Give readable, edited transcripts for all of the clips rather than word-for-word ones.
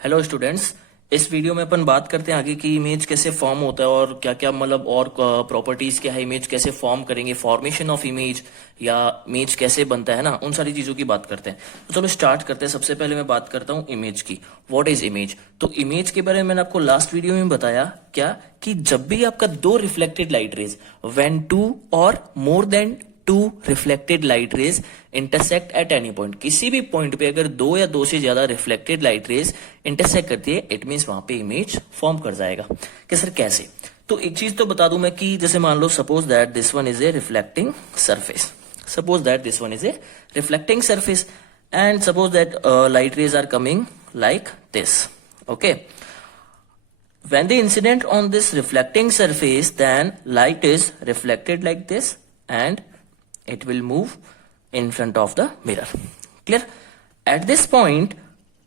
Hello students. इस video में अपन बात करते हैं आगे की इमेज कैसे फॉर्म होता है और क्या क्या मतलब और प्रॉपर्टीज क्या है, इमेज कैसे फॉर्म करेंगे, फॉर्मेशन ऑफ इमेज या इमेज कैसे बनता है ना, उन सारी चीजों की बात करते हैं। तो चलो स्टार्ट करते हैं। सबसे पहले मैं बात करता हूँ इमेज की। What is image? तो इमेज के बारे में मैंने आपको लास्ट वीडियो में बताया क्या कि जब भी आपका दो reflected light rays, when two और more than two reflected light rays intersect at any point, किसी भी पॉइंट पे अगर दो या दो से ज्यादा रिफ्लेक्टेड लाइट रेज इंटरसेक्ट करती है, इट मींस वहां पे इमेज फॉर्म कर जाएगा। कि सर कैसे? तो एक चीज तो बता दूं मैं कि जैसे मान लो suppose that this one is a reflecting surface, suppose that this one is a reflecting surface and suppose that light rays are coming like this. Okay, when the incident on this reflecting surface, then light is reflected like this and it will move in front of the mirror. Clear? At this point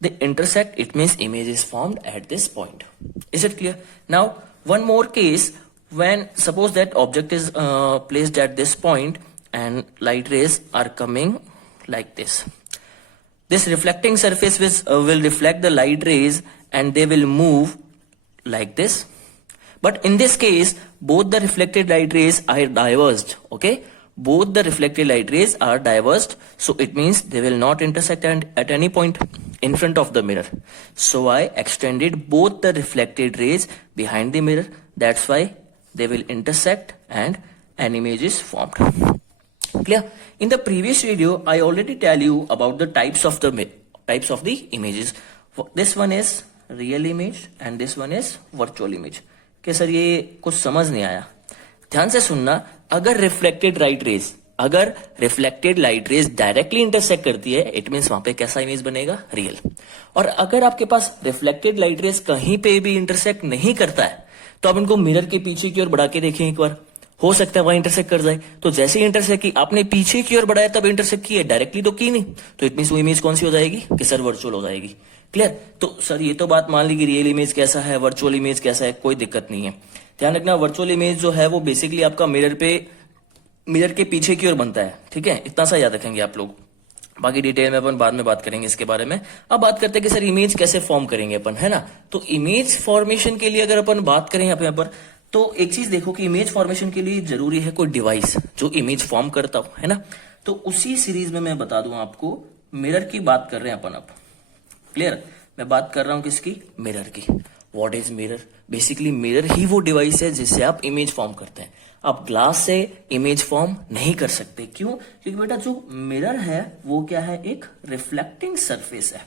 they intersect, it means image is formed at this point. Is it clear? Now one more case, when suppose that object is placed at this point and light rays are coming like this. This reflecting surface will reflect the light rays and they will move like this. But in this case, both the reflected light rays are diverged. Okay? Both the reflected light rays are diverged. So it means they will not intersect at any point in front of the mirror. So I extended both the reflected rays behind the mirror. That's why they will intersect and an image is formed. Clear? In the previous video, I already tell you about the types of the images. This one is real image and this one is virtual image. कि sir ये कुछ समझ नहीं आया, ध्यान से सुनना। अगर reflected light raise directly intersect करती है, इट मींस वहां पे कैसा इमेज बनेगा? रियल। और अगर आपके पास रिफ्लेक्टेड लाइट रेज कहीं पे भी इंटरसेक्ट नहीं करता है, तो आप इनको मिरर के पीछे की ओर बढ़ा के देखें एक बार, हो सकता है वहां इंटरसेक्ट कर जाए। तो जैसे ही इंटरसेक्ट की, आपने पीछे की ओर बढ़ाया तब इंटरसेक्ट की है, डायरेक्टली तो की नहीं, तो इट मींस वो इमेज कौन सी हो जाएगी? कि सर वर्चुअल हो जाएगी। क्लियर? तो सर ये तो बात मान ली कि रियल इमेज कैसा है, वर्चुअल इमेज कैसा है, कोई दिक्कत नहीं है। ध्यान रखना, वर्चुअल इमेज जो है वो बेसिकली आपका मिरर के पीछे की ओर बनता है। ठीक है, इतना सा याद रखेंगे आप लोग। बाकी डिटेल में अपन बाद में बात करेंगे इसके बारे में। अब बात करते हैं कि सर इमेज कैसे फॉर्म करेंगे अपन, है ना। तो इमेज फॉर्मेशन के लिए अगर अपन बात करें यहाँ पर, तो एक चीज देखो कि इमेज फॉर्मेशन के लिए जरूरी है कोई डिवाइस जो इमेज फॉर्म करता हो, है ना। तो उसी सीरीज में मैं बता दूं आपको, मिरर की बात कर रहे हैं अपन अब। क्लियर? मैं बात कर रहा हूं किसकी? मिरर की। What is mirror? Basically mirror ही वो डिवाइस है जिससे आप इमेज फॉर्म करते हैं। आप ग्लास से इमेज फॉर्म नहीं कर सकते। क्यों? क्योंकि बेटा जो मिरर है वो क्या है? एक रिफ्लेक्टिंग सरफेस है,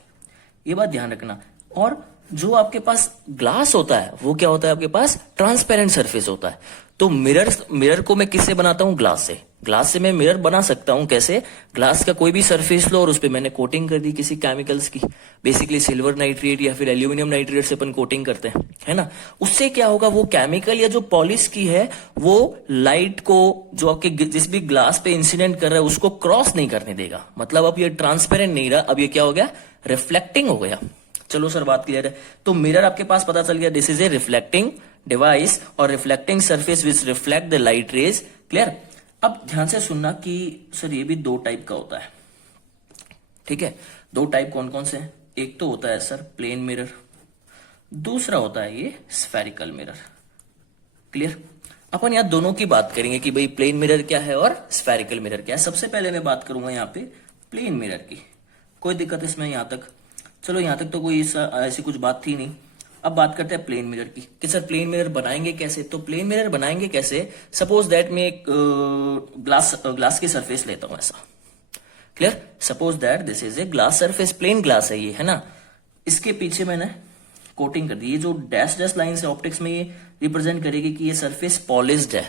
ये बात ध्यान रखना। और जो आपके पास ग्लास होता है वो क्या होता है? आपके पास ट्रांसपेरेंट सरफेस होता है। तो मिरर को मैं किससे बनाता हूं? ग्लास से मैं मिरर बना सकता हूं। कैसे? ग्लास का कोई भी सरफेस लो और उस पर मैंने कोटिंग कर दी किसी केमिकल्स की, बेसिकली सिल्वर नाइट्रेट या फिर एल्यूमिनियम नाइट्रेट से अपन कोटिंग करते हैं, है ना। उससे क्या होगा? वो केमिकल या जो पॉलिश की है वो लाइट को जो आपके जिस भी ग्लास पे इंसिडेंट कर रहा है उसको क्रॉस नहीं करने देगा। मतलब अब ये ट्रांसपेरेंट नहीं रहा, अब ये क्या हो गया? रिफ्लेक्टिंग हो गया। चलो सर बात क्लियर है। तो मिरर आपके पास पता चल गया, this is a reflecting device और reflecting surface which reflect the light rays. Clear? अब ध्यान से सुनना कि सर ये भी दो टाइप का होता है। ठीक है, दो टाइप कौन कौन से हैं? एक तो होता है सर प्लेन मिरर, दूसरा होता है ये स्फेरिकल मिरर। क्लियर? अपन यहाँ दोनों की बात करेंगे कि भाई प्लेन मिरर क्या है और स्फेरिकल मिरर क्या है। सबसे पहले मैं बात करूंगा यहाँ पे प्लेन मिरर की। कोई दिक्कत इसमें यहां तक? चलो यहां तक तो कोई ऐसी कुछ बात थी नहीं। अब बात करते हैं प्लेन मिरर की कि सर प्लेन मिरर बनाएंगे कैसे। तो प्लेन मिरर बनाएंगे कैसे? सपोज दैट मैं एक ग्लास की सरफेस लेता हूं ऐसा। Clear? Suppose that this is a glass surface, plane glass है ये, है ना। इसके पीछे मैंने कोटिंग कर दी। ये जो डैश डैश लाइन है ऑप्टिक्स में, ये रिप्रेजेंट करेगी कि ये सरफेस पॉलिश्ड है।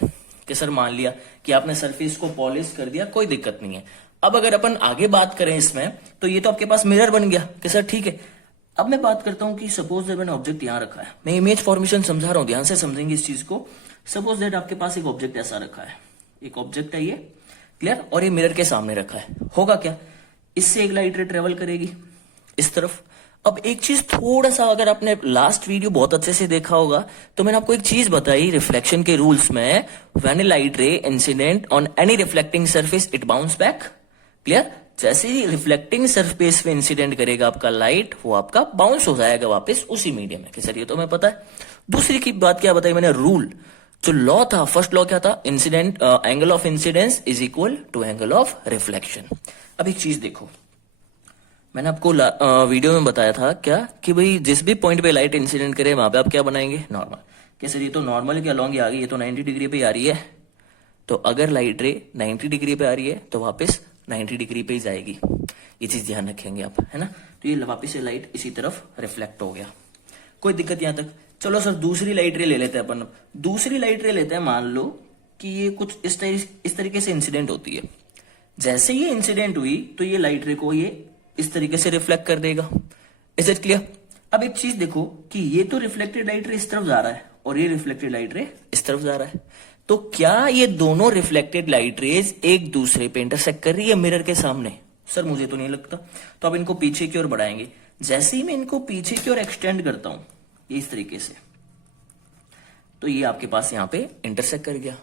कि सर मान लिया कि आपने सरफेस को पॉलिश कर दिया, कोई दिक्कत नहीं है। अब अगर अपन आगे बात करें इसमें, तो ये तो आपके पास मिरर बन गया कि सर ठीक है। अब मैं बात करता हूं कि सपोज दैट मैंने ऑब्जेक्ट यहां रखा है, मैं इमेज फॉर्मेशन समझा रहा हूं, ध्यान से समझेंगे इस चीज को। सपोज दैट आपके पास एक ऑब्जेक्ट ऐसा रखा है, एक ऑब्जेक्ट है ये। क्लियर? और ये मिरर के सामने रखा है। होगा क्या? इससे एक लाइट रे ट्रेवल करेगी इस तरफ। अब एक चीज थोड़ा सा, अगर आपने लास्ट वीडियो बहुत अच्छे से देखा होगा तो मैंने आपको एक चीज बताई रिफ्लेक्शन के रूल्स में, when A light ray incident on any reflecting surface it bounce back. Clear? जैसे ही रिफ्लेक्टिंग सरफेस पे इंसिडेंट करेगा आपका लाइट, वो आपका बाउंस हो जाएगा वापस उसी मीडियम में। कि सर ये तो हमें पता है। दूसरी की बात क्या बताई मैंने, रूल। जो लॉ था, फर्स्ट लॉ क्या था, incident angle of incidence is equal to angle of reflection. अब एक चीज देखो, मैंने आपको वीडियो में बताया था क्या कि भाई जिस भी पॉइंट पे लाइट इंसिडेंट करे वहां पे आप क्या बनाएंगे, नॉर्मल। कि सर ये तो नॉर्मल के अलॉन्ग ही आ गई, ये तो 90 डिग्री पे आ रही है। तो अगर लाइट रे 90 डिग्री पे आ रही है तो वापस 90 डिग्री पे ही जाएगी। ये चीज ध्यान रखेंगे आप, है ना। तो ये वापस से लाइट इसी तरफ रिफ्लेक्ट हो गया। कोई दिक्कत यहां तक। चलो सर दूसरी लाइट रे ले लेते हैं अपन। दूसरी लाइट रे लेते हैं, मान लो कि ये कुछ इस तरीके से इंसिडेंट होती है। जैसे ये इंसिडेंट हुई तो ये लाइट रे को ये इस तरीके से रिफ्लेक्ट कर देगा। Is it clear? अब एक चीज देखो कि ये तो रिफ्लेक्टेड लाइट रे इस तरफ जा रहा है और ये रिफ्लेक्टेड लाइट रे इस तरफ जा रहा है। तो क्या ये दोनों रिफ्लेक्टेड लाइट रेज एक दूसरे पे इंटरसेक्ट कर रही है मिरर के सामने? सर मुझे तो नहीं लगता। तो अब इनको पीछे की ओर बढ़ाएंगे। जैसे ही मैं इनको पीछे की ओर एक्सटेंड करता हूं ये इस तरीके से, तो ये आपके पास यहां पे इंटरसेक्ट कर गया।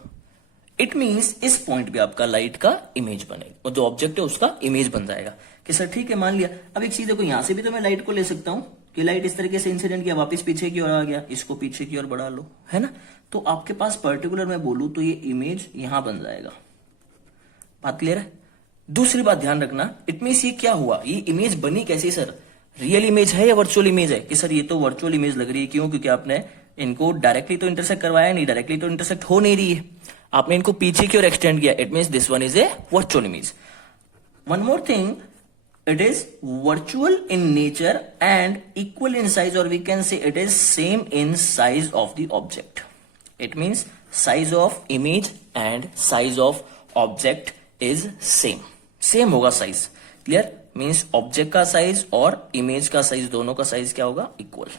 इट मींस इस पॉइंट पे आपका लाइट का इमेज बनेगा और जो ऑब्जेक्ट है उसका इमेज बन जाएगा। कि सर ठीक है, मान लिया। अब एक चीज देखो, यहां से भी तो मैं लाइट को ले सकता हूं कि लाइट इस तरीके से इंसिडेंट किया, वापस पीछे की ओर आ गया, इसको पीछे की ओर बढ़ा लो, है ना। तो आपके पास पर्टिकुलर मैं बोलूं तो ये इमेज यहां बन जाएगा। बात क्लियर है? दूसरी बात ध्यान रखना, इट मींस ये क्या हुआ, ये इमेज बनी कैसी सर? रियल इमेज है या वर्चुअल इमेज है? कि सर ये तो वर्चुअल इमेज लग रही है। क्यों? क्योंकि आपने इनको डायरेक्टली तो इंटरसेक्ट करवाया नहीं, डायरेक्टली तो इंटरसेक्ट हो नहीं रही है, आपने इनको पीछे की ओर एक्सटेंड किया। It means this one is A virtual image. One more thing, it is virtual in nature and equal in size, or we can say it is same in size of the object. It means size of image and size of object is same होगा size. Clear? Means object का size और image का size, दोनों का size क्या होगा? Equal.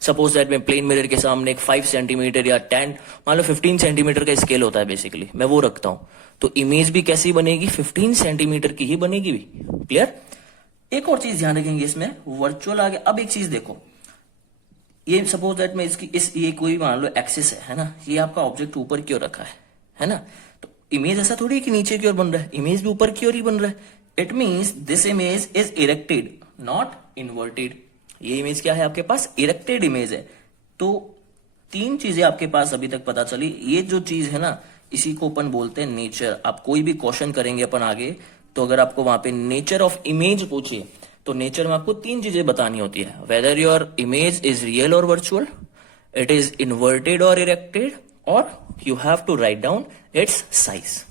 Suppose that मैं plane mirror के सामने एक 5 सेंटीमीटर या 10 मान लो 15 सेंटीमीटर का स्केल होता है बेसिकली, मैं वो रखता हूं, तो इमेज भी कैसी बनेगी? 15 सेंटीमीटर की ही बनेगी भी। क्लियर? एक और चीज ध्यान रखेंगे इसमें, वर्चुअल आ गया। अब एक चीज देखो, ये सपोज दैट मैं ये कोई मान लो एक्सिस है ना, ये आपका ऑब्जेक्ट ऊपर की ओर रखा है ना। तो इमेज ऐसा थोड़ी है कि नीचे की ओर बन रहा है, इमेज भी ऊपर की ओर ही बन रहा है। It means this image is erected, not inverted. ये इमेज क्या है आपके पास? इरेक्टेड इमेज है। तो 3 चीजें आपके पास अभी तक पता चली। ये जो चीज है ना, इसी को अपन बोलते हैं नेचर। आप कोई भी क्वेश्चन करेंगे अपन आगे, तो अगर आपको वहां पे नेचर ऑफ इमेज पूछिए तो नेचर में आपको 3 चीजें बतानी होती है। Whether your image is real और वर्चुअल, इट इज इन्वर्टेड और इरेक्टेड, और you have to write down its size.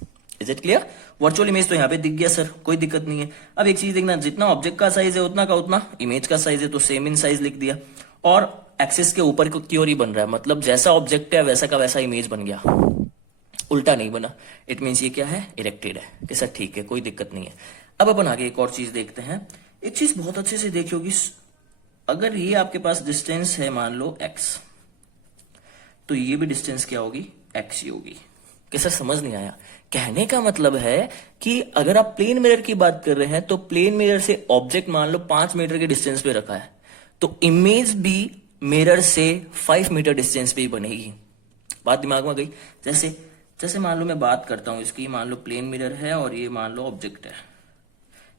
Is it clear? Virtual image तो यहाँ पे दिख गया सर, कोई दिक्कत नहीं है। अब एक चीज देखना, जितना ऑब्जेक्ट का साइज है उतना का उतना इमेज का साइज है, तो सेम इन साइज लिख दिया। और एक्सिस के ऊपर की ओर ही बन रहा है, मतलब जैसा ऑब्जेक्ट है वैसा का वैसा इमेज बन गया, उल्टा नहीं बना। इट मीन्स ये क्या है? इरेक्टेड है। कि सर ठीक है, कोई दिक्कत नहीं है। अब अपन आगे एक और चीज देखते हैं। एक चीज बहुत अच्छे से देखी होगी, अगर ये आपके पास डिस्टेंस है मान लो x, तो ये भी डिस्टेंस क्या होगी? x ही होगी। कि सर समझ नहीं आया। कहने का मतलब है कि अगर आप प्लेन मिरर की बात कर रहे हैं तो प्लेन मिरर से ऑब्जेक्ट मान लो 5 मीटर के डिस्टेंस पे रखा है, तो इमेज भी मिरर से 5 मीटर डिस्टेंस पे ही बनेगी। बात दिमाग में गई? जैसे मान लो मैं बात करता हूं इसकी, मान लो प्लेन मिरर है और ये मान लो ऑब्जेक्ट है,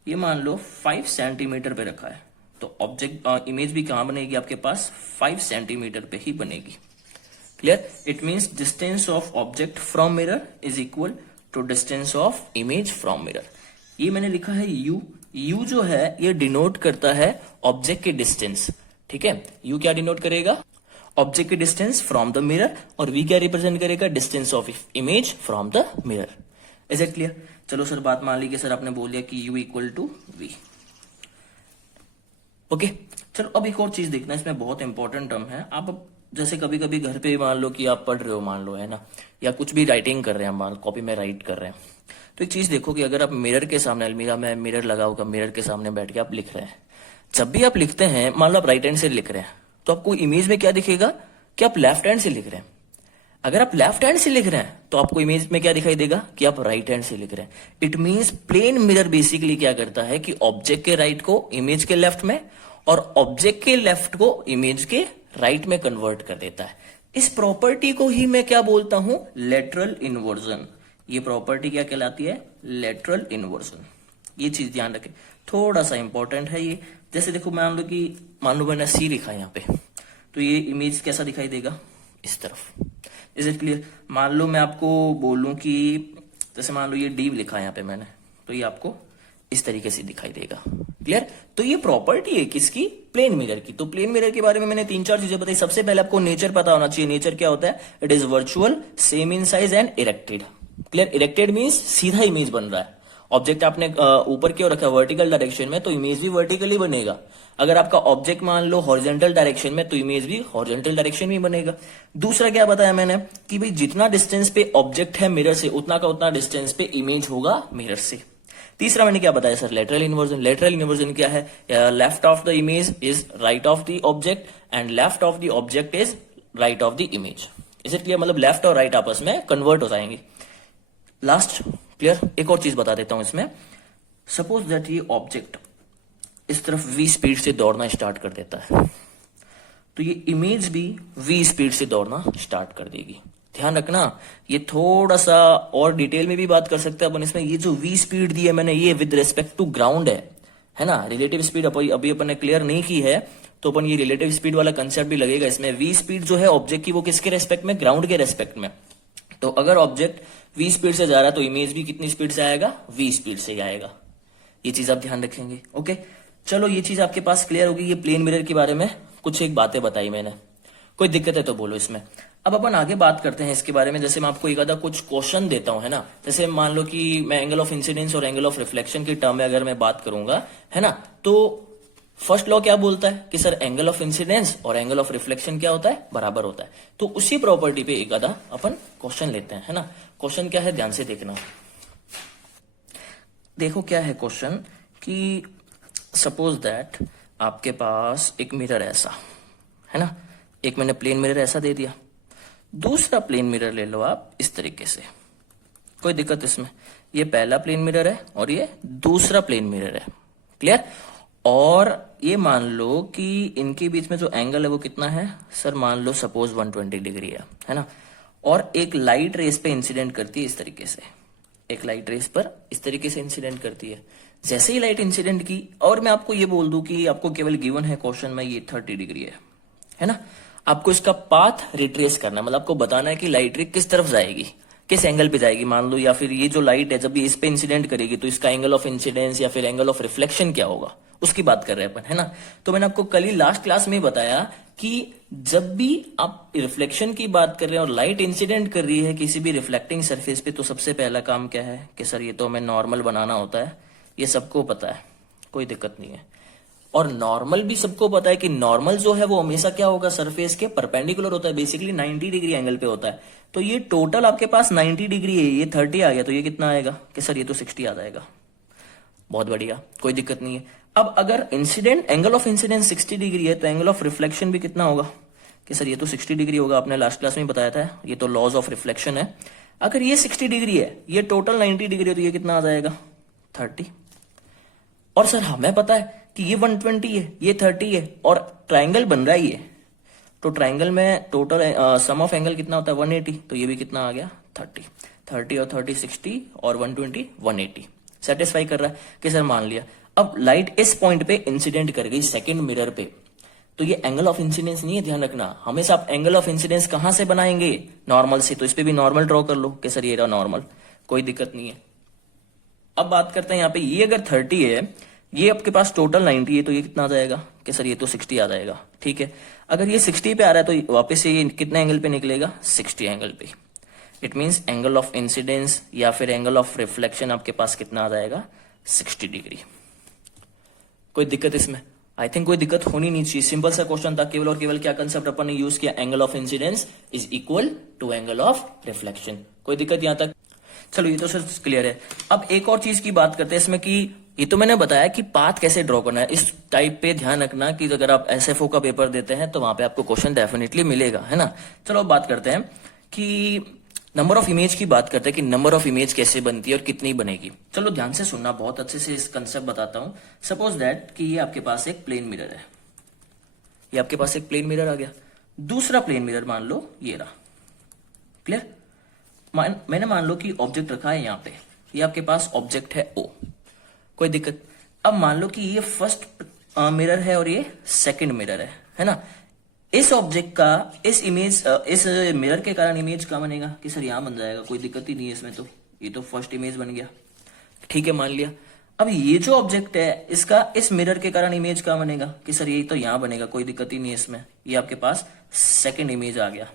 ये मान लो 5 सेंटीमीटर पे रखा है, तो ऑब्जेक्ट इमेज भी कहां बनेगी आपके पास? 5 सेंटीमीटर पे ही बनेगी। Clear? It means distance of object from mirror is equal to distance of image from mirror. ये मैंने लिखा है u जो है ये डिनोट करता है ऑब्जेक्ट के डिस्टेंस। ठीक है, u क्या डिनोट करेगा? ऑब्जेक्ट की डिस्टेंस फ्रॉम द मिरर, और v क्या रिप्रेजेंट करेगा? Distance of image from the mirror. Is it clear? चलो सर बात मान ली कि सर आपने बोल दिया कि u equal to v। Okay, चलो अब एक और चीज देखना, इसमें बहुत इंपॉर्टेंट टर्म है। आप जैसे कभी कभी घर पे मान लो कि आप पढ़ रहे हो, मान लो, है ना, या कुछ भी राइटिंग कर रहे हैं, मान कॉपी में राइट कर रहे हैं, तो एक चीज देखो कि अगर आप मिरर के सामने, अलमीरा में मिरर लगा होगा, मिरर के सामने बैठ के आप लिख रहे हैं, जब भी आप लिखते हैं, मान लो आप राइट हैंड से लिख रहे हैं, तो आपको इमेज में क्या दिखेगा कि आप लेफ्ट हैंड से लिख रहे हैं। अगर आप लेफ्ट हैंड से लिख रहे हैं तो आपको इमेज में क्या दिखाई देगा कि आप राइट हैंड से लिख रहे हैं। It means plane mirror basically क्या करता है कि ऑब्जेक्ट के राइट को इमेज के लेफ्ट में और ऑब्जेक्ट के लेफ्ट को इमेज के राइट में कन्वर्ट कर देता है। इस प्रॉपर्टी को ही मैं क्या बोलता हूं? Lateral inversion. ये प्रॉपर्टी क्या कहलाती है? Lateral inversion. ये चीज ध्यान रखें, थोड़ा सा इंपॉर्टेंट है ये। जैसे देखो मान लो मैंने सी लिखा है यहाँ पे, तो ये इमेज कैसा दिखाई देगा, इस तरफ। Is it clear? मान लो मैं आपको बोलूं कि जैसे मान लो ये डी लिखा है यहाँ पे मैंने, तो ये आपको इस तरीके से दिखाई देगा। क्लियर? तो ये प्रॉपर्टी है किसकी, प्लेन मिरर की। तो प्लेन मिरर के बारे में मैंने 3-4 चीजें बताई। सबसे पहले आपको नेचर पता होना चाहिए। नेचर क्या होता है? It is virtual, same in size and erected. Clear? Erected means सीधा इमेज बन रहा है। ऑब्जेक्ट आपने ऊपर की ओर रखा वर्टिकल डायरेक्शन में, तो इमेज भी वर्टिकली बनेगा। अगर आपका ऑब्जेक्ट मान लो हॉरिजॉन्टल डायरेक्शन में, तो इमेज भी हॉरिजॉन्टल डायरेक्शन में बनेगा। दूसरा क्या बताया मैंने कि भाई जितना डिस्टेंस पे ऑब्जेक्ट है मिरर से, उतना का उतना डिस्टेंस पे इमेज होगा मिरर से। तीसरा मैंने क्या बताया sir, lateral inversion. Lateral inversion क्या है? Left of the image is right of the object and left of the object is right of the image. Is it clear? मतलब लेफ्ट और राइट आपस में कन्वर्ट हो जाएंगे। Last clear? एक और चीज बता देता हूं इसमें। सपोज दैट ये ऑब्जेक्ट इस तरफ v स्पीड से दौड़ना स्टार्ट कर देता है, तो ये इमेज भी v स्पीड से दौड़ना स्टार्ट कर देगी। ध्यान रखना, ये थोड़ा सा और डिटेल में भी बात कर सकते हैं अपन इसमें। ये जो v स्पीड दी है मैंने, ये विद रिस्पेक्ट टू ग्राउंड है ना। रिलेटिव स्पीड अभी अपन ने क्लियर नहीं की है, तो अपन ये रिलेटिव स्पीड वाला कंसेप्ट भी लगेगा इसमें। v स्पीड जो है ऑब्जेक्ट की, वो किसके रेस्पेक्ट में? ग्राउंड के रेस्पेक्ट में। तो अगर ऑब्जेक्ट v स्पीड से जा रहा है, तो इमेज भी कितनी स्पीड से आएगा? v स्पीड से ही आएगा। ये चीज आप ध्यान रखेंगे। ओके, चलो ये चीज आपके पास क्लियर होगी। ये प्लेन मिरर के बारे में कुछ एक बातें बताई मैंने, कोई दिक्कत है तो बोलो इसमें। अब अपन आगे बात करते हैं इसके बारे में। जैसे मैं आपको एक आधा कुछ क्वेश्चन देता हूं, है ना। जैसे मान लो कि मैं एंगल ऑफ इंसिडेंस और एंगल ऑफ रिफ्लेक्शन की टर्म में अगर मैं बात करूंगा, है ना, तो फर्स्ट लॉ क्या बोलता है कि सर एंगल ऑफ इंसिडेंस और एंगल ऑफ रिफ्लेक्शन क्या होता है? बराबर होता है। तो उसी प्रॉपर्टी पे एक आधा अपन क्वेश्चन लेते हैं, है ना। क्वेश्चन क्या है, ध्यान से देखना। देखो क्या है क्वेश्चन कि सपोज दैट आपके पास एक मिरर ऐसा है ना, एक मैंने प्लेन मिरर ऐसा दे दिया, दूसरा प्लेन मिरर ले लो आप इस तरीके से, कोई दिक्कत इसमें? ये पहला प्लेन मिरर है और ये दूसरा प्लेन मिरर है। क्लियर? और ये मान लो कि इनके बीच में जो एंगल है वो कितना है सर? मान लो सपोज 120 डिग्री है ना। और एक लाइट रेस पे इंसिडेंट करती है इस तरीके से, एक लाइट रेस पर इस तरीके से इंसिडेंट करती है। जैसे ही लाइट इंसिडेंट की, और मैं आपको ये बोल दूं कि आपको केवल गिवन है क्वेश्चन में ये 30 डिग्री है ना। आपको इसका पाथ रिट्रेस करना है, मतलब आपको बताना है कि लाइट रे किस तरफ जाएगी, किस एंगल पे जाएगी मान लो। या फिर ये जो लाइट है जब ये इस पे इंसिडेंट करेगी, तो इसका एंगल ऑफ इंसिडेंस या फिर एंगल ऑफ रिफ्लेक्शन क्या होगा, उसकी बात कर रहे हैं अपन, है ना। तो मैंने आपको कल ही लास्ट क्लास में बताया कि जब भी आप रिफ्लेक्शन की बात कर रहे हैं और लाइट इंसिडेंट कर रही है किसी भी रिफ्लेक्टिंग सरफेस पे, तो सबसे पहला काम क्या है कि सर ये तो हमें नॉर्मल बनाना होता है। ये सबको पता है, कोई दिक्कत नहीं है। और नॉर्मल भी सबको पता है कि नॉर्मल जो है वो हमेशा क्या होगा? सरफेस के परपेंडिकुलर होता है, बेसिकली 90 डिग्री एंगल पे होता है। तो ये टोटल आपके पास 90 डिग्री है, ये 30 आ गया, तो ये कितना आएगा कि सर ये तो 60 आ जाएगा। बहुत बढ़िया, कोई दिक्कत नहीं है। अब अगर incident angle of incidence 60 degree है, तो एंगल ऑफ रिफ्लेक्शन भी कितना होगा कि सर ये तो 60 डिग्री होगा। आपने लास्ट क्लास में बताया था, ये तो लॉज ऑफ रिफ्लेक्शन है। अगर ये 60 डिग्री है, ये टोटल 90 डिग्री है, तो ये कितना आ जाएगा? 30। और सर हमें पता है कि ये 120 है, ये 30 है, और ट्राइंगल बन रहा है ये, तो ट्राइंगल में टोटल सम ऑफ एंगल कितना होता है? 180। तो ये भी कितना आ गया? 30। 30 और 30 60 और 120 180। सेटिस्फाई कर रहा है कि सर मान लिया। अब लाइट इस पॉइंट पे इंसिडेंट कर गई सेकंड मिरर पे, तो ये एंगल ऑफ इंसिडेंस नहीं है, ध्यान रखना। हमेशा आप एंगल ऑफ इंसिडेंस कहां से बनाएंगे? नॉर्मल से। तो इस पे भी नॉर्मल ड्रॉ कर लो कि सर ये रहा नॉर्मल, कोई दिक्कत नहीं है। अब बात करते हैं यहाँ पे, ये अगर 30 है, ये आपके पास टोटल 90 है, तो ये कितना आ जाएगा कि सर ये तो 60 आ जाएगा। ठीक है, अगर ये 60 पे आ रहा है, तो वापस से ये कितने एंगल पे निकलेगा? 60 एंगल पे। It means angle of incidence या फिर एंगल ऑफ रिफ्लेक्शन आपके पास कितना आ जाएगा? 60 डिग्री। कोई दिक्कत इसमें? आई थिंक कोई दिक्कत होनी नहीं चाहिए। सिंपल सा क्वेश्चन था, केवल और केवल क्या कंसेप्ट अपन ने यूज किया? Angle of incidence is equal to angle of reflection. कोई दिक्कत यहां तक? चलो ये तो सर क्लियर है। अब एक और चीज की बात करते हैं इसमें कि ये तो मैंने बताया कि पाथ कैसे ड्रॉ करना है। इस टाइप पे ध्यान रखना कि अगर आप एसएफओ का पेपर देते हैं तो वहां पे आपको क्वेश्चन डेफिनेटली मिलेगा, है ना। चलो अब बात करते हैं कि नंबर ऑफ इमेज की बात करते हैं कि नंबर ऑफ इमेज कैसे बनती है और कितनी बनेगी। चलो ध्यान से सुनना, बहुत अच्छे से इस कंसेप्ट बताता हूं। सपोज दैट कि ये आपके पास एक प्लेन मिरर है, ये आपके पास एक प्लेन मिरर आ गया। दूसरा प्लेन मिरर मान लो ये रहा। क्लियर? मैंने मान लो कि ऑब्जेक्ट रखा है यहाँ पे, ये आपके पास ऑब्जेक्ट है ओ। कोई दिक्कत। अब मान लो कि ये फर्स्ट मिरर है और ये सेकंड मिरर है ना। इस ऑब्जेक्ट का इस इमेज इस मिरर के कारण इमेज कहाँ बनेगा कि सर यहां बन जाएगा, कोई दिक्कत ही नहीं है इसमें। तो ये तो फर्स्ट इमेज बन गया, ठीक है, मान लिया। अब ये जो ऑब्जेक्ट है इसका इस मिरर के कारण इमेज कहाँ बनेगा कि सर ये तो यहां बनेगा, कोई दिक्कत ही नहीं है इसमें। ये आपके पास सेकंड इमेज आ गया,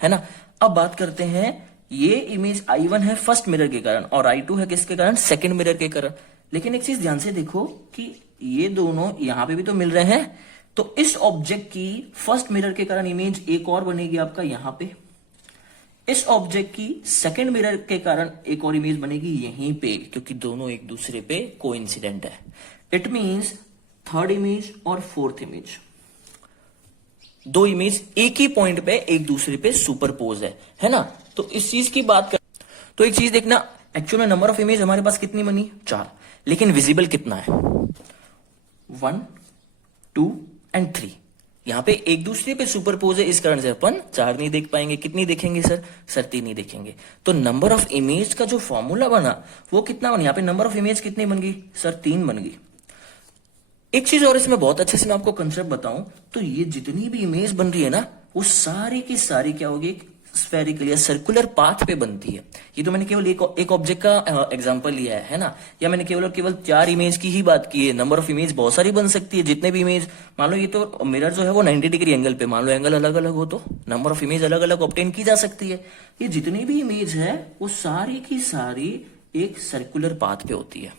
है ना। अब बात करते हैं, ये इमेज I1 है फर्स्ट मिरर के कारण और I2 है किसके कारण, सेकंड मिरर के कारण। लेकिन एक चीज ध्यान से देखो कि ये दोनों यहां पे भी तो मिल रहे हैं, तो इस ऑब्जेक्ट की फर्स्ट मिरर के कारण इमेज एक और बनेगी आपका यहां पे। इस ऑब्जेक्ट की सेकंड मिरर के कारण एक और इमेज बनेगी यहीं पे, क्योंकि दोनों एक दूसरे पे कोइंसिडेंट है। इट मींस थर्ड इमेज और फोर्थ इमेज, दो इमेज एक ही पॉइंट पे एक दूसरे पे सुपरपोज है ना। तो इस चीज की बात कर, तो एक चीज देखना, एक्चुअल में नंबर ऑफ इमेज हमारे पास कितनी बनी, 4, लेकिन विजिबल कितना है, 1, 2 एंड 3। यहां पे एक दूसरे पे सुपरपोज है, इस कारण से अपन 4 नहीं देख पाएंगे। कितनी देखेंगे सर, 3 नहीं देखेंगे। तो नंबर ऑफ इमेज का जो फॉर्मूला बना वो कितना बना, यहां पे नंबर ऑफ इमेज कितनी बन गई सर, 3 बन गई। एक चीज और इसमें बहुत अच्छे से मैं आपको कंसेप्ट बताऊं, तो ये जितनी भी इमेज बन रही है ना, वो सारी की सारी क्या होगी, स्फेरिकल या सर्कुलर पाथ पे बनती है। ये तो मैंने केवल एक ऑब्जेक्ट का एग्जांपल लिया है ना, या मैंने केवल 4 इमेज की ही बात की है। नंबर ऑफ इमेज बहुत सारी बन सकती है, जितने भी इमेज, मान लो ये तो मिरर जो है वो 90 डिग्री एंगल पे, मान लो एंगल अलग अलग हो तो नंबर ऑफ इमेज अलग अलग ऑब्टेन की जा सकती है। ये जितनी भी इमेज है वो सारी की सारी एक सर्कुलर पाथ पे होती है,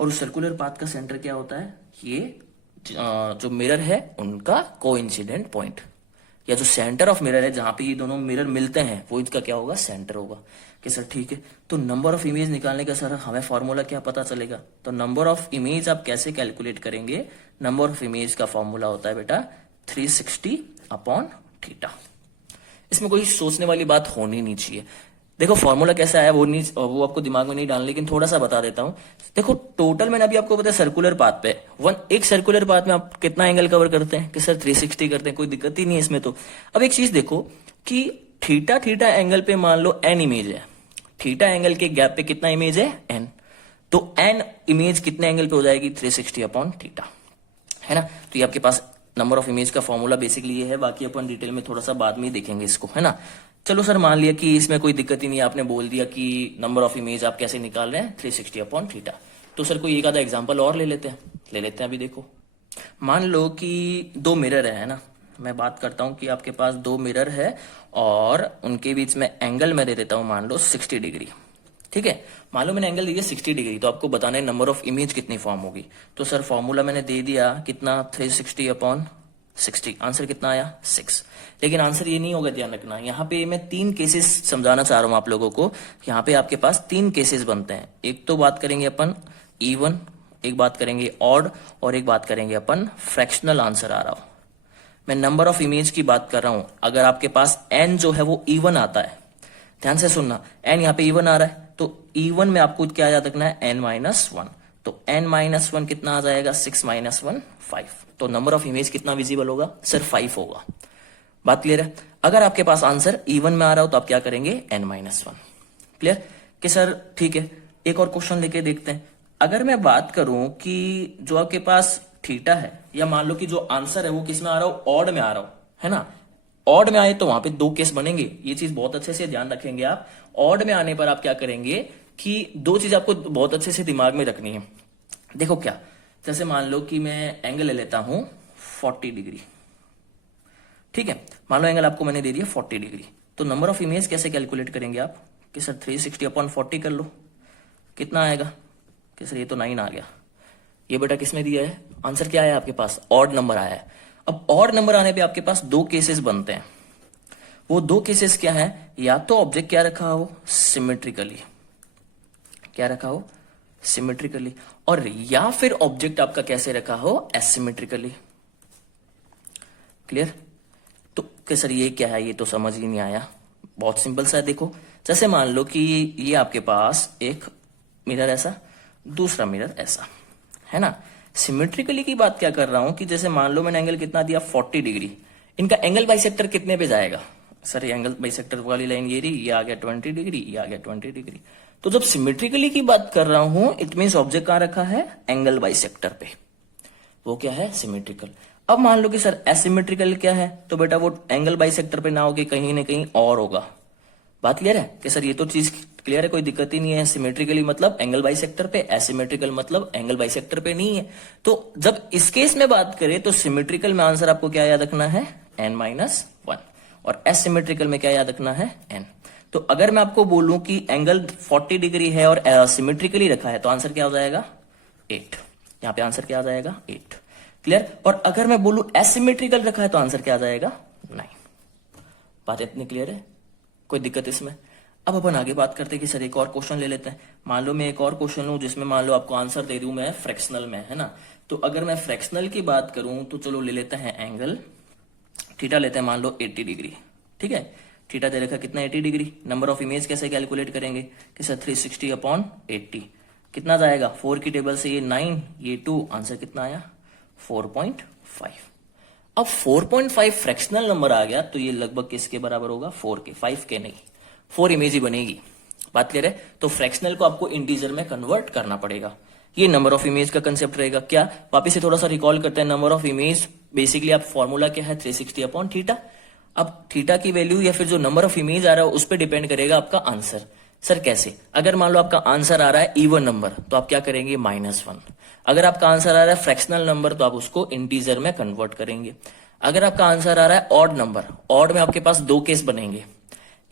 और उस सर्कुलर पाथ का सेंटर क्या होता है, ये जो मिरर है उनका कोइंसिडेंट पॉइंट, या जो सेंटर ऑफ मिरर है जहां पे ये दोनों मिरर मिलते हैं वो इसका क्या होगा, सेंटर होगा। कि सर ठीक है, तो नंबर ऑफ इमेज निकालने का सर हमें फॉर्मूला क्या पता चलेगा, तो नंबर ऑफ इमेज आप कैसे कैलकुलेट करेंगे, नंबर ऑफ इमेज का फॉर्मूला होता है बेटा 360/θ। इसमें कोई सोचने वाली बात होनी नहीं चाहिए। देखो फॉर्मूला कैसा है वो आपको दिमाग में नहीं डालना, लेकिन थोड़ा सा बता देता हूं। देखो टोटल मैंने अभी आपको बताया सर्कुलर पाथ पे एक सर्कुलर पाथ में आप कितना एंगल कवर करते हैं कि सर 360 करते हैं, कोई दिक्कत ही नहीं है इसमें। तो अब एक चीज देखो कि थीटा एंगल पे मान लो n इमेज है, थीटा एंगल के गैप पे कितना इमेज है, n। तो n इमेज कितने एंगल पे हो जाएगी, 360/θ, है ना। तो ये आपके पास नंबर ऑफ इमेज का फॉर्मूला बेसिकली ये है, बाकी अपन डिटेल में थोड़ा सा बाद में देखेंगे इसको, है ना। चलो सर मान लिया कि इसमें कोई दिक्कत ही नहीं है, आपने बोल दिया कि नंबर ऑफ इमेज आप कैसे निकाल रहे हैं, 360/θ। तो सर कोई एक आधा एग्जांपल और ले लेते हैं अभी। देखो मान लो कि 2 मिरर है ना, मैं बात करता हूं कि आपके पास 2 मिरर है और उनके बीच में एंगल मैं दे देता हूं मान लो 60 डिग्री, ठीक है। मान लो मैंने एंगल दे दिया 60 डिग्री, तो आपको बताना है नंबर ऑफ इमेज कितनी फॉर्म होगी। तो सर फॉर्मूला मैंने दे दिया कितना, 360/60। आंसर कितना आया, 6। लेकिन आंसर ये नहीं होगा, ध्यान रखना। यहाँ पे मैं 3 केसेस समझाना चाह रहा हूं आप लोगों को। यहाँ पे आपके पास 3 केसेस बनते हैं। एक तो बात करेंगे अपन इवन, एक बात करेंगे ऑड, और एक बात करेंगे अपन फ्रैक्शनल आंसर आ रहा हो। मैं नंबर ऑफ इमेज की बात कर रहा हूं। अगर आपके पास n जो है वो इवन आता है, ध्यान से सुनना, n यहाँ पे इवन आ रहा है, तो इवन में आपको क्या याद रखना है, n-1। तो n-1 कितना आ जाएगा, 6 - 1 5। तो नंबर ऑफ इमेज कितना विजिबल होगा, सर 5 होगा। बात क्लियर है। अगर आपके पास आंसर इवन में आ रहा हो तो आप क्या करेंगे, n-1। क्लियर कि सर ठीक है। एक और क्वेश्चन लेके देखते हैं। अगर मैं बात करूं कि जो आपके पास थीटा है, या मान लो कि जो आंसर है वो किस में आ रहा हो, ऑड में आ रहा हो, है ना। ऑड में आए तो वहां पे 2 केस बनेंगे, ये चीज बहुत अच्छे से ध्यान रखेंगे आप। ऑड में आने पर आप क्या करेंगे कि 2 चीज आपको बहुत अच्छे से दिमाग में रखनी है। देखो क्या, जैसे मान लो कि मैं एंगल ले लेता हूं 40 डिग्री, ठीक है। मान लो एंगल आपको मैंने दे दिया 40 डिग्री, तो नंबर ऑफ इमेज कैसे कैलकुलेट करेंगे आप कि सर 360/40 कर लो, कितना आएगा कि सर ये तो 9 आ गया। ये बेटा किसने दिया है, आंसर क्या है आपके पास, ऑड नंबर आया है। अब ऑड नंबर आने पे आपके पास 2 केसेस बनते हैं। वो 2 केसेस क्या है, या तो ऑब्जेक्ट क्या रखा हो, सिमेट्रिकली, क्या रखा हो, सिमेट्रिकली, और या फिर ऑब्जेक्ट आपका कैसे रखा हो, एसिमेट्रिकली। क्लियर। तो कि सर ये क्या है, ये तो समझ ही नहीं आया। बहुत सिंपल सा है, देखो जैसे मान लो कि ये आपके पास एक मिरर ऐसा, दूसरा मिरर ऐसा, है ना। सिमेट्रिकली की बात क्या कर रहा हूं कि जैसे मान लो मैंने एंगल कितना दिया 40 डिग्री, इनका एंगल बाइसेक्टर कितने पे जाएगा, सर ये एंगल बाइसेक्टर वाली लाइन ये रही, ये आ गया 20 डिग्री, ये आ गया 20 डिग्री। तो जब सिमेट्रिकली की बात कर रहा हूं इट मीन्स ऑब्जेक्ट कहां रखा है, एंगल बाइसेक्टर पे, वो क्या है, सिमेट्रिकल। अब मान लो कि सर एसिमेट्रिकल क्या है, तो बेटा वो एंगल बाइसेक्टर पे ना होके कहीं ना कहीं और होगा। बात क्लियर है कि सर ये तो चीज क्लियर है, कोई दिक्कत ही नहीं है। सिमेट्रिकली मतलब एंगल बाइसेक्टर पे, एसिमेट्रिकल मतलब एंगल बाइसेक्टर पे नहीं है। तो जब इस केस में बात करें तो सिमेट्रिकल में आंसर आपको क्या याद रखना है, n-1, और एसिमेट्रिकल में क्या याद रखना है, n। तो अगर मैं आपको बोलूं कि एंगल 40 डिग्री है और सिमेट्रिकली रखा है तो आंसर क्या हो जाएगा, 8। यहां पे आंसर क्या आ जाएगा, 8। क्लियर। और अगर मैं बोलूं एसिमेट्रिकल रखा है तो आंसर क्या आ जाएगा, 9। बात इतनी क्लियर है, कोई दिक्कत इसमें। अब अपन आगे बात करते हैं कि सर एक और क्वेश्चन ले लेते हैं। मान लो मैं एक और क्वेश्चन लूं जिसमें मान लो आपको आंसर दे दूं मैं फ्रैक्शनल में, है ना। तो अगर मैं फ्रैक्शनल की बात करूं तो चलो ले लेते हैं एंगल थीटा, लेते हैं मान लो 80 डिग्री, ठीक है। थीटा दे रखा कितना, 80 डिग्री। नंबर ऑफ इमेज कैसे कैलकुलेट करेंगे कि सर 360/80 कितना जाएगा, 4 की टेबल से ये 9 ये 2, आंसर कितना आया 4.5। अब 4.5 फ्रैक्शनल नंबर आ गया तो ये लगभग किसके बराबर होगा, 4 के, 5 के नहीं, 4 इमेज ही बनेगी। बात क्लियर है। तो फ्रैक्शनल को आपको इंटीजर में कन्वर्ट करना पड़ेगा। ये नंबर ऑफ इमेज का कंसेप्ट रहेगा। क्या, वापस से थोड़ा सा रिकॉल करते हैं। नंबर ऑफ इमेज बेसिकली आप फॉर्मूला क्या है, 360/थीटा। अब थीटा की वैल्यू या फिर जो नंबर ऑफ इमेज आ रहा है उस पर डिपेंड करेगा आपका आंसर। सर कैसे, अगर मान लो आपका आंसर आ रहा है इवन नंबर तो आप क्या करेंगे, -1। अगर आपका आंसर आ रहा है फ्रैक्शनल नंबर तो आप उसको इंटीजर में कन्वर्ट करेंगे। अगर आपका आंसर आ रहा है ऑड नंबर, ऑड में आपके पास 2 केस बनेंगे।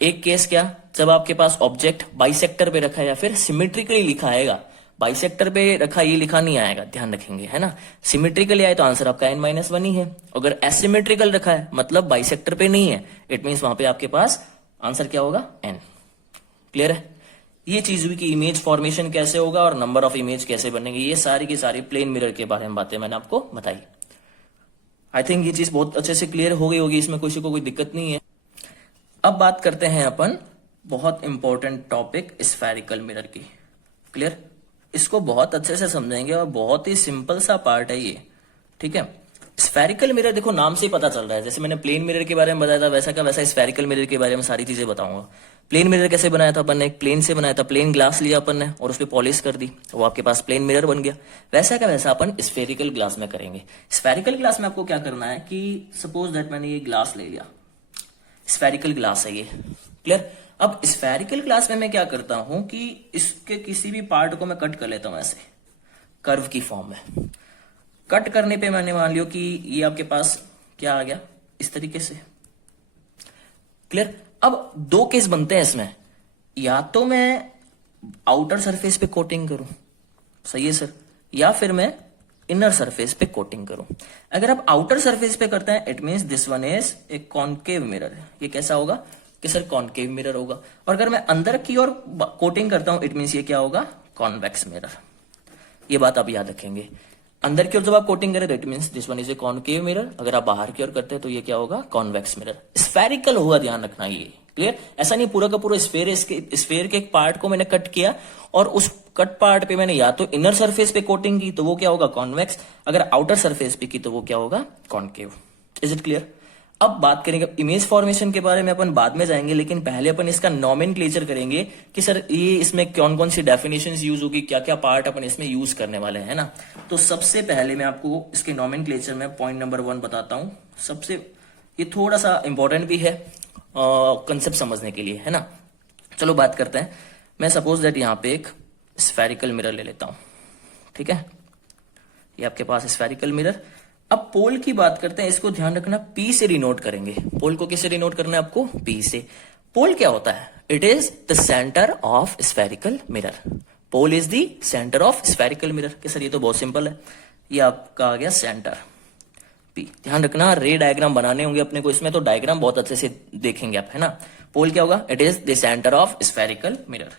एक केस क्या, जब आपके पास ऑब्जेक्ट बाइसेक्टर पे रखा है या फिर सिमेट्रिकली लिखा आएगा। बाइसेक्टर पे रखा ये लिखा नहीं आएगा, ध्यान रखेंगे, है ना। सिमेट्रिकली आए तो आंसर आपका n-1 ही है। अगर एसिमेट्रिकल रखा है मतलब बाइसेक्टर पे नहीं है, इट मीन्स वहां पे आपके पास आंसर क्या होगा, n। क्लियर है। ये चीज हुई कि इमेज फॉर्मेशन कैसे होगा और नंबर ऑफ इमेज कैसे बनेंगे। ये सारी की सारी प्लेन मिरर के बारे में बातें मैंने आपको बताई। आई थिंक ये चीज बहुत अच्छे से क्लियर हो गई होगी, इसमें किसी को कोई दिक्कत नहीं है। अब बात करते हैं अपन बहुत इंपॉर्टेंट टॉपिक स्फेरिकल मिरर की। क्लियर, इसको बहुत अच्छे से समझेंगे और बहुत ही सिंपल सा पार्ट है ये, ठीक है। स्फेरिकल मिरर देखो नाम से ही पता चल रहा है, जैसे मैंने प्लेन मिरर के बारे में बताया था वैसा का वैसा स्फेरिकल मिरर के बारे में सारी चीजें बताऊंगा। प्लेन मिरर कैसे बनाया था अपन ने, एक प्लेन से बनाया था, प्लेन ग्लास लिया अपन ने और उस पर पॉलिश कर दी, वो आपके पास प्लेन मिरर बन गया। वैसा का वैसा अपन स्फेरिकल ग्लास में करेंगे। स्फेरिकल ग्लास में आपको क्या करना है कि सपोज दैट मैंने ये ग्लास ले लिया, स्फेरिकल ग्लास है ये। क्लियर। अब स्फेरिकल ग्लास में मैं क्या करता हूं कि इसके किसी भी पार्ट को मैं कट कर लेता हूं ऐसे कर्व की फॉर्म में। कट करने पे मैंने मान लियो कि ये आपके पास क्या आ गया, इस तरीके से। क्लियर। अब 2 केस बनते हैं इसमें, या तो मैं आउटर सरफेस पे कोटिंग करूं, सही है सर, या फिर मैं इनर सरफेस पे कोटिंग करूं। अगर आप आउटर सरफेस पे करते हैं it means this one is a concave mirror. ये कैसा होगा कि सर कॉन्केव मिरर होगा। और अगर मैं अंदर की ओर कोटिंग करता हूं इट मींस ये क्या होगा, कॉन्वेक्स मिरर। ये बात आप याद रखेंगे। अंदर की ओर जब आप कोटिंग करें तो it means this one is a concave mirror. अगर आप बाहर की ओर करते हैं तो ये क्या होगा, कॉन्वेक्स मिरर। स्फेरिकल होगा, ध्यान रखना ये। क्लियर। ऐसा नहीं पूरा का पूरा स्फेयर के एक पार्ट को मैंने कट किया और उस कट पार्ट पे मैंने या तो इनर सरफेस पे कोटिंग की तो वो क्या होगा, कॉन्वेक्स। अगर आउटर सरफेस पे की तो वो क्या होगा, कॉन्केव। Is it clear. अब बात करेंगे इमेज फॉर्मेशन के बारे में, अपन बाद में जाएंगे, लेकिन पहले अपन इसका नॉमेनक्लेचर करेंगे कि सर ये इसमें कौन कौन सी डेफिनेशंस यूज होगी, क्या क्या पार्ट अपन इसमें यूज करने वाले हैं ना। तो सबसे पहले मैं आपको इसके नॉमेनक्लेचर में पॉइंट नंबर 1 बताता हूं। सबसे ये थोड़ा सा इंपॉर्टेंट भी है कंसेप्ट समझने के लिए, है ना। चलो बात करते हैं। मैं सपोज दैट यहाँ पे एक स्फेरिकल मिरर ले लेता हूं, ठीक है। ये आपके पास स्फेरिकल मिरर। अब पोल की बात करते हैं, इसको ध्यान रखना P से डिनोट करेंगे। पोल को किससे डिनोट करना है आपको, P से। पोल क्या होता है, it is the centre of spherical mirror. Pole is the centre of spherical mirror. कि सर ये तो बहुत सिंपल है, ये आपका आ गया सेंटर P। ध्यान रखना रे डायग्राम बनाने होंगे अपने को इसमें, तो डायग्राम बहुत अच्छे से देखेंगे आप, है ना। पोल क्या होगा, it is the centre of spherical mirror.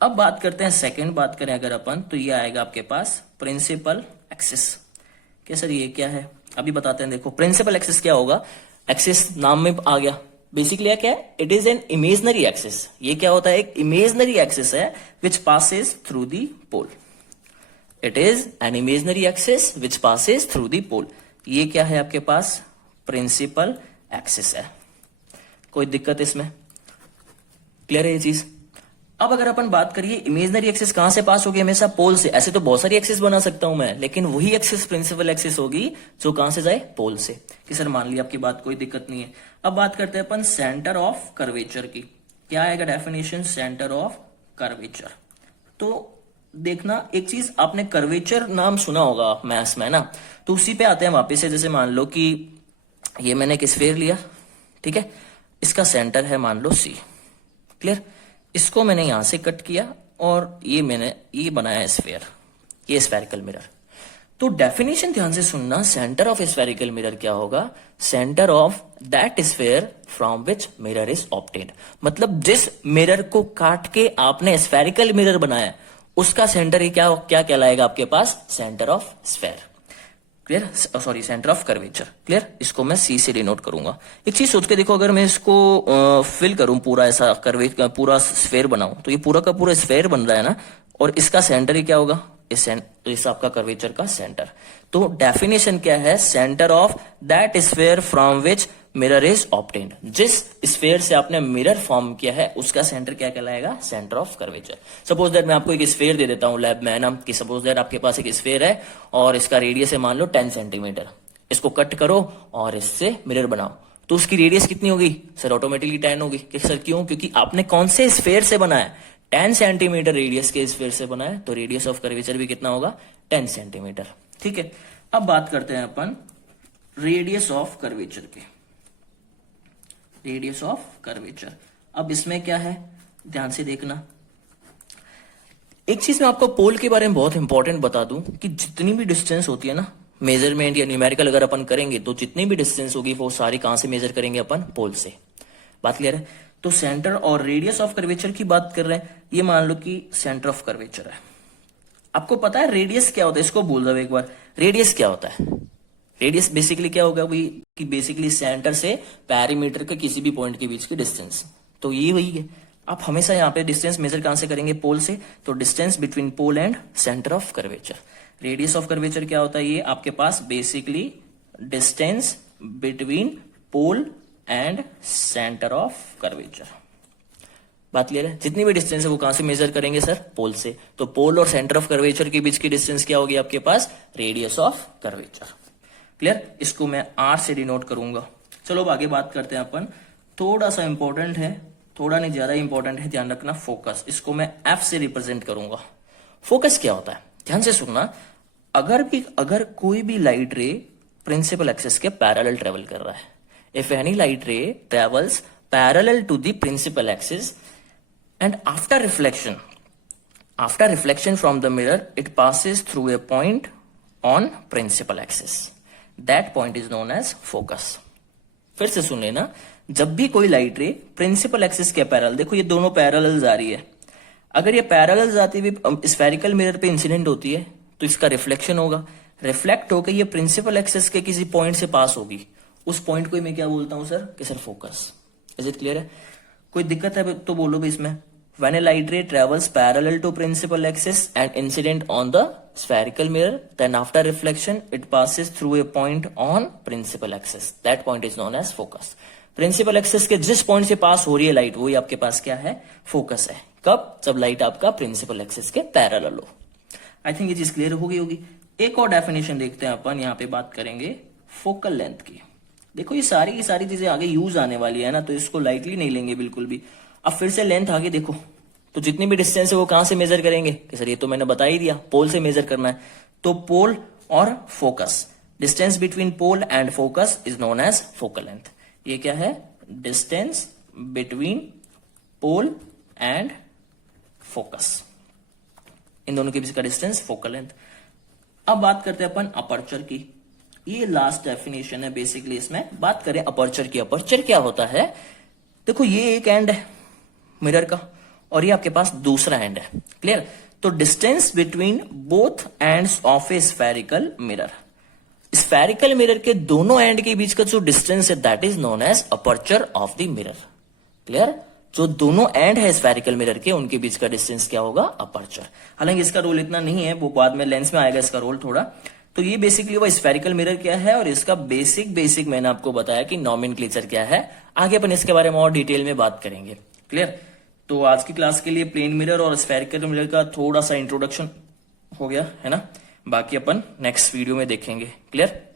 अब बात करते हैं सेकंड, बात करें अगर अपन तो ये आएगा आपके पास प्रिंसिपल एक्सिस। क्या सर ये क्या है, अभी बताते हैं। देखो प्रिंसिपल एक्सिस क्या होगा, एक्सिस नाम में आ गया। बेसिकली क्या है, it is an imaginary axis. ये क्या होता है, एक इमेजनरी एक्सिस है which passes through the pole. It is an imaginary axis which passes through the pole. ये क्या है आपके पास, प्रिंसिपल एक्सिस है। कोई दिक्कत इसमें, क्लियर है ये चीज। अब अगर अपन बात करिए इमेजिनरी एक्सिस कहां से पास होगी, हमेशा पोल से। ऐसे तो बहुत सारी एक्सिस बना सकता हूं मैं, लेकिन वही एक्सिस प्रिंसिपल एक्सिस होगी जो कहां से जाए, पोल से। कि सर मान लिया आपकी बात, कोई दिक्कत नहीं है। अब बात करते हैं अपन सेंटर ऑफ कर्वेचर की। क्या आएगा डेफिनेशन सेंटर ऑफ कर्वेचर? तो देखना एक चीज, आपने कर्वेचर नाम सुना होगा मैथ्स में ना, तो उसी पे आते हैं वापस से। जैसे मान लो कि ये मैंने एक स्फीयर लिया, ठीक है, इसका सेंटर है मान लो सी, क्लियर। इसको मैंने यहां से कट किया और ये बनाया स्फीयर, ये स्फेरिकल मिरर। तो डेफिनेशन ध्यान से सुनना, सेंटर ऑफ स्फेरिकल मिरर क्या होगा, centre of that sphere from which mirror is obtained. मतलब जिस मिरर को काट के आपने स्फेरिकल मिरर बनाया, उसका सेंटर ही क्या क्या कहलाएगा आपके पास, centre of sphere, clear, sorry centre of curvature, clear. इसको मैं सी से डिनोट करूंगा। एक चीज सोच के देखो, अगर मैं इसको फिल करूं पूरा, ऐसा कर्वेचर पूरा स्फेयर बनाऊं, तो ये पूरा का पूरा स्फेयर बन रहा है ना, और इसका सेंटर ही क्या होगा, इस आपका कर्वेचर का सेंटर। तो डेफिनेशन क्या है, centre of that sphere from which mirror is obtained. जिस स्फेयर से आपने मिरर फॉर्म किया है, उसका सेंटर क्या कहलाएगा, centre of curvature. Suppose that मैं आपको एक स्फेयर दे देता हूं लैब में ना, कि सपोज दैट आपके पास एक स्फेयर है और इसका रेडियस है मान लो 10 सेंटीमीटर। इसको कट करो और इससे मिरर बनाओ, तो उसकी रेडियस कितनी होगी सर, ऑटोमेटिकली 10 होगी। कि सर क्यों, क्योंकि आपने कौन से स्फेयर से बनाया, 10 सेंटीमीटर रेडियस के स्फेयर से बनाया, तो रेडियस ऑफ कर्वेचर भी कितना होगा, 10 सेंटीमीटर, ठीक है। अब बात करते हैं अपन रेडियस ऑफ कर्वेचर की, रेडियस ऑफ कर्वेचर। अब इसमें क्या है, ध्यान से देखना। एक चीज मैं आपको पोल के बारे में बहुत इंपॉर्टेंट बता दूं, कि जितनी भी डिस्टेंस होती है ना, मेजरमेंट या न्यूमेरिकल अगर अपन करेंगे, तो जितनी भी डिस्टेंस होगी वो सारी कहां से मेजर करेंगे अपन, पोल से। बात क्लियर है? तो सेंटर और रेडियस ऑफ कर्वेचर की बात कर रहे हैं, ये मान लो कि सेंटर ऑफ कर्वेचर है। आपको पता है रेडियस क्या होता है, इसको बोल दो एक बार, रेडियस क्या होता है। रेडियस बेसिकली क्या होगा भाई, कि बेसिकली सेंटर से पैरीमीटर के किसी भी पॉइंट के बीच की डिस्टेंस, तो ये वही है। आप हमेशा यहाँ पे डिस्टेंस मेजर कहां से करेंगे, पोल से। तो distance between pole and centre of curvature. Radius of curvature क्या होता है, ये आपके पास basically distance between pole and centre of curvature. बात क्लियर है? जितनी भी डिस्टेंस है वो कहां से मेजर करेंगे सर, पोल से। तो पोल और सेंटर ऑफ कर्वेचर के बीच की डिस्टेंस क्या होगी आपके पास, रेडियस ऑफ कर्वेचर, क्लियर। इसको मैं आर से डिनोट करूंगा। चलो अब आगे बात करते हैं अपन, थोड़ा सा इंपॉर्टेंट है, थोड़ा नहीं ज्यादा इंपॉर्टेंट है, ध्यान रखना, फोकस। इसको मैं एफ से रिप्रेजेंट करूंगा। फोकस क्या होता है, ध्यान से सुनना। अगर कोई भी लाइट रे प्रिंसिपल एक्सिस के पैरेलल ट्रेवल कर रहा है, if any light ray travels parallel to the principal axis and after reflection from the mirror it passes through a point on principal axis, that point is known as focus. फिर से सुन लेना, जब भी कोई light ray principal axis के parallel, देखो ये दोनों पैरेलल जा रही है, अगर ये पैरेलल जाती हुई स्फेरिकल मिरर पे इंसिडेंट होती है, तो इसका रिफ्लेक्शन होगा, रिफ्लेक्ट होकर ये प्रिंसिपल एक्सिस के किसी पॉइंट से पास होगी। उस पॉइंट को मैं क्या बोलता हूं सर, कि sir focus. Is it clear है? कोई दिक्कत है तो बोलो भी इसमें। When a light ray travels parallel to principal axis and incident on the spherical mirror, then after reflection, it passes through a point on principal axis. That point is known as focus. Principal axis के जिस point से पास हो रही है light, वही आपके पास क्या है, फोकस है। कब? जब लाइट आपका प्रिंसिपल एक्सिस के पैरेलल हो। आई थिंक ये चीज क्लियर हो गई होगी। एक और डेफिनेशन देखते हैं अपन, यहाँ पे बात करेंगे फोकल लेंथ की। देखो ये सारी की सारी चीजें आगे यूज आने वाली है ना, तो इसको लाइटली नहीं लेंगे बिल्कुल भी। अब फिर से लेंथ आगे देखो, तो जितनी भी डिस्टेंस है वो कहां से मेजर करेंगे, कि सर ये तो मैंने बता ही दिया, पोल से मेजर करना है। तो पोल और focus, distance between pole and focus is known as focal length. ये क्या है, distance between pole and focus, इन दोनों के बीच का डिस्टेंस फोकल लेंथ। अब बात करते हैं अपन अपर्चर की। ये लास्ट डेफिनेशन है बेसिकली। इसमें बात करें अपर्चर की। अपर्चर क्या होता है, देखो ये एक एंड है मिरर का और ये आपके पास दूसरा एंड है, क्लियर। तो distance between both ends of a spherical mirror, spherical mirror के दोनों एंड के बीच का जो डिस्टेंस है that is known as aperture of the mirror, clear. जो दोनों एंड है स्फेरिकल मिरर के, उनके बीच का डिस्टेंस क्या होगा, अपर्चर। हालांकि इसका रोल इतना नहीं है, वो बाद में लेंस में आएगा इसका रोल थोड़ा। तो ये बेसिकली वो स्फेरिकल मिरर क्या है और इसका बेसिक मैंने आपको बताया कि नॉमेनक्लेचर क्या है। आगे अपन इसके बारे में और डिटेल में बात करेंगे, क्लियर। तो आज की क्लास के लिए प्लेन मिरर और स्फेरिकल मिरर का थोड़ा सा इंट्रोडक्शन हो गया है ना, बाकी अपन नेक्स्ट वीडियो में देखेंगे। क्लियर?